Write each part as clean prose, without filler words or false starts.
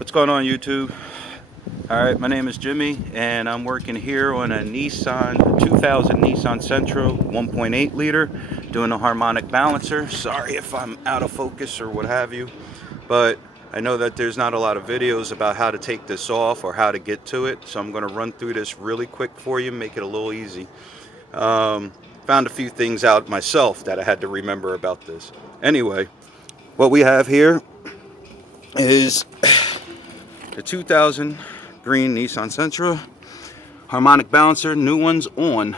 What's going on, YouTube? Alright, my name is Jimmy and I'm working here on a Nissan 2000 Nissan Sentra 1.8 liter doing a harmonic balancer. Sorry if I'm out of focus or what have you, but I know that there's not a lot of videos about how to take this off or how to get to it, so I'm going to run through this really quick for you, make it a little easy. Found a few things out myself that I had to remember about this. Anyway, what we have here is the 2000 green Nissan Sentra harmonic balancer. New one's on.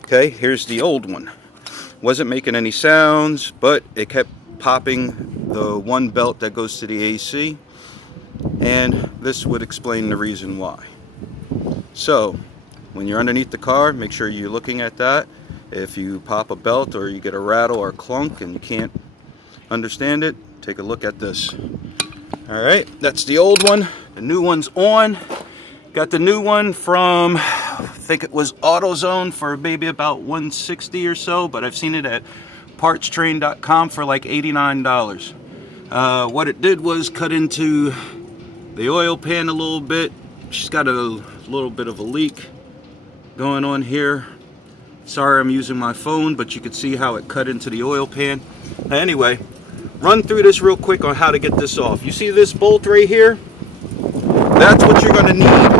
Okay, here's the old one. Wasn't making any sounds, but it kept popping the one belt that goes to the AC, and this would explain the reason why. So when you're underneath the car, make sure you're looking at that. If you pop a belt or you get a rattle or a clunk and you can't understand it, take a look at this. Alright, that's the old one. The new one's on. Got the new one from, I think it was AutoZone for maybe about $160 or so, but I've seen it at partstrain.com for like $89. What it did was cut into the oil pan a little bit. She's got a little bit of a leak going on here. Sorry I'm using my phone, but you can see how it cut into the oil pan. Anyway, run through this real quick on how to get this off. You see this bolt right here? That's what you're going to need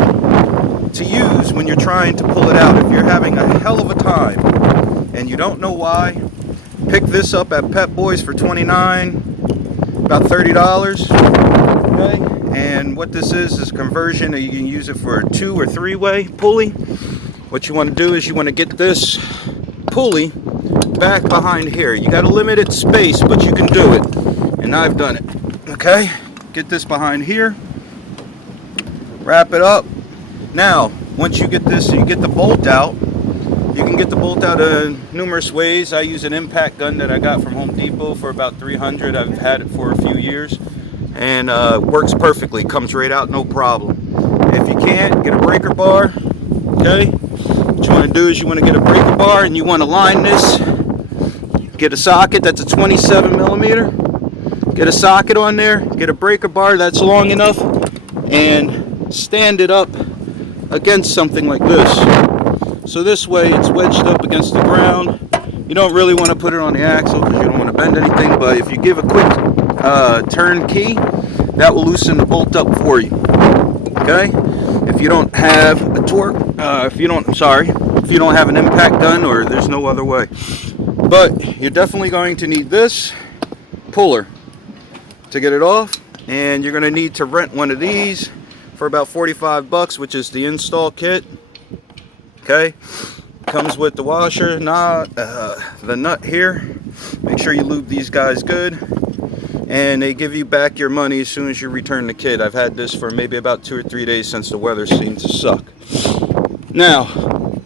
to use when you're trying to pull it out. If you're having a hell of a time and you don't know why, pick this up at Pep Boys for $29, about $30. Okay? And what this is conversion. You can use it for a 2- or 3-way pulley. What you want to do is you want to get this pulley back behind here. You got a limited space, but you can do it, and I've done it. Okay, get this behind here, wrap it up. Now once you get this, you get the bolt out. You can get the bolt out numerous ways. I use an impact gun that I got from Home Depot for about $300. I've had it for a few years and works perfectly, comes right out, no problem. If you can't, get a breaker bar. Okay, what you want to do is you want to get a breaker bar and you want to line this. Get a socket that's a 27 millimeter. Get a socket on there. Get a breaker bar that's long enough, and stand it up against something like this. So this way it's wedged up against the ground. You don't really want to put it on the axle because you don't want to bend anything. But if you give a quick turn key, that will loosen the bolt up for you. Okay. If you don't have a torque, if you don't have an impact gun, or there's no other way. But you're definitely going to need this puller to get it off, and you're going to need to rent one of these for about $45, which is the install kit. Okay, comes with the washer, the nut here. Make sure you lube these guys good, and they give you back your money as soon as you return the kit. I've had this for maybe about 2 or 3 days since the weather seemed to suck. Now,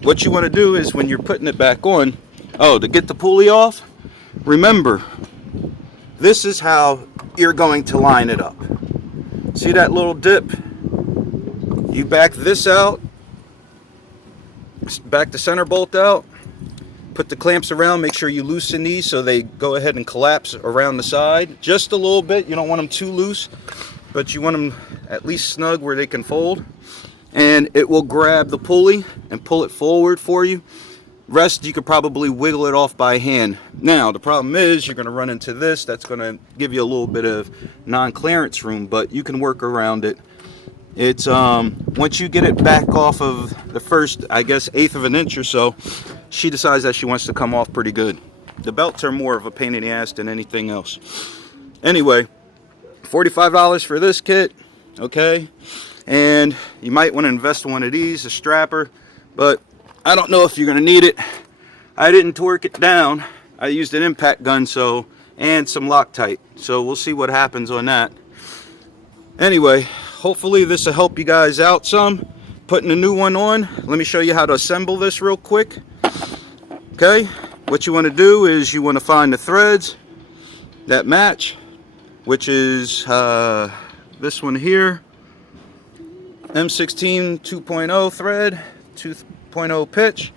what you want to do is when you're putting it back on, to get the pulley off, remember, this is how you're going to line it up. See that little dip? You back this out, back the center bolt out, put the clamps around, make sure you loosen these so they go ahead and collapse around the side. Just a little bit, you don't want them too loose, but you want them at least snug where they can fold. And it will grab the pulley and pull it forward for you. Rest, you could probably wiggle it off by hand. Now, the problem is you're going to run into this. That's going to give you a little bit of non-clearance room, but you can work around it. It's once you get it back off of the first, I guess, 1/8 of an inch or so, she decides that she wants to come off pretty good. The belts are more of a pain in the ass than anything else. Anyway, $45 for this kit, okay? And you might want to invest in one of these, a strapper, but I don't know if you're going to need it. I didn't torque it down. I used an impact gun, and some Loctite. So we'll see what happens on that. Anyway, hopefully this will help you guys out some. Putting a new one on. Let me show you how to assemble this real quick. Okay, what you want to do is you want to find the threads that match, which is this one here. M16 2.0 thread, 2.0 pitch.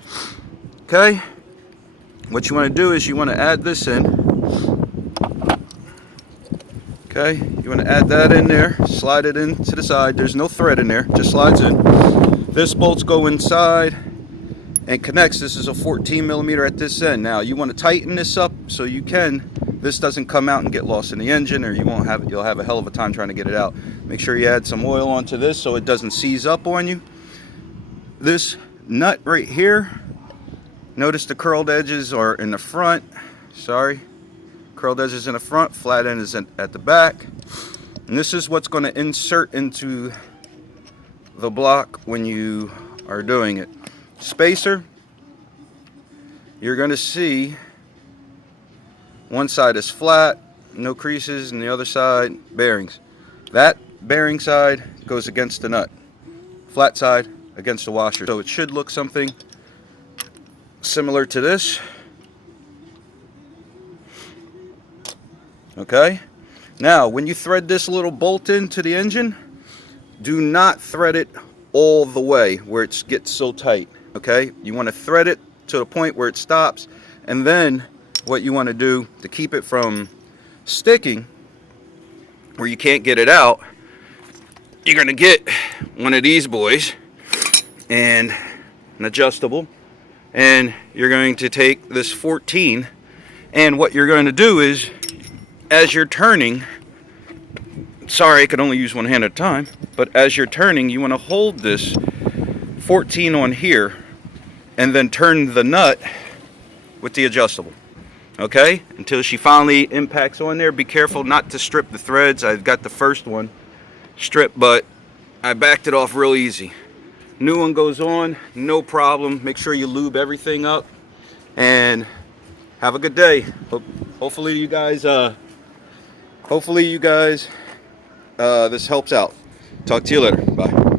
Okay, what you want to do is you want to add this in. Okay, you want to add that in there, slide it in to the side. There's no thread in there, just slides in. This bolts go inside and connects. This is a 14 millimeter at this end. Now you want to tighten this up so this doesn't come out and get lost in the engine, or you'll have a hell of a time trying to get it out. Make sure you add some oil onto this so it doesn't seize up on you. This nut right here, notice the curled edges are in the front. Sorry, curled edges in the front, flat end is at the back. And this is what's going to insert into the block when you are doing it. Spacer, you're going to see one side is flat, no creases, and the other side bearings. That bearing side goes against the nut, flat side against the washer. So it should look something similar to this. Okay, now when you thread this little bolt into the engine, do not thread it all the way where it gets so tight. Okay, you want to thread it to the point where it stops, and then what you want to do to keep it from sticking where you can't get it out, you're going to get one of these boys and an adjustable, and you're going to take this 14, and what you're going to do is, as you're turning, sorry I could only use one hand at a time, but as you're turning you want to hold this 14 on here and then turn the nut with the adjustable. Okay, until she finally impacts on there. Be careful not to strip the threads. I've got the first one stripped, but I backed it off real easy. New one goes on, no problem. Make sure you lube everything up, and have a good day. Hopefully you guys this helps out. Talk to you later. Bye.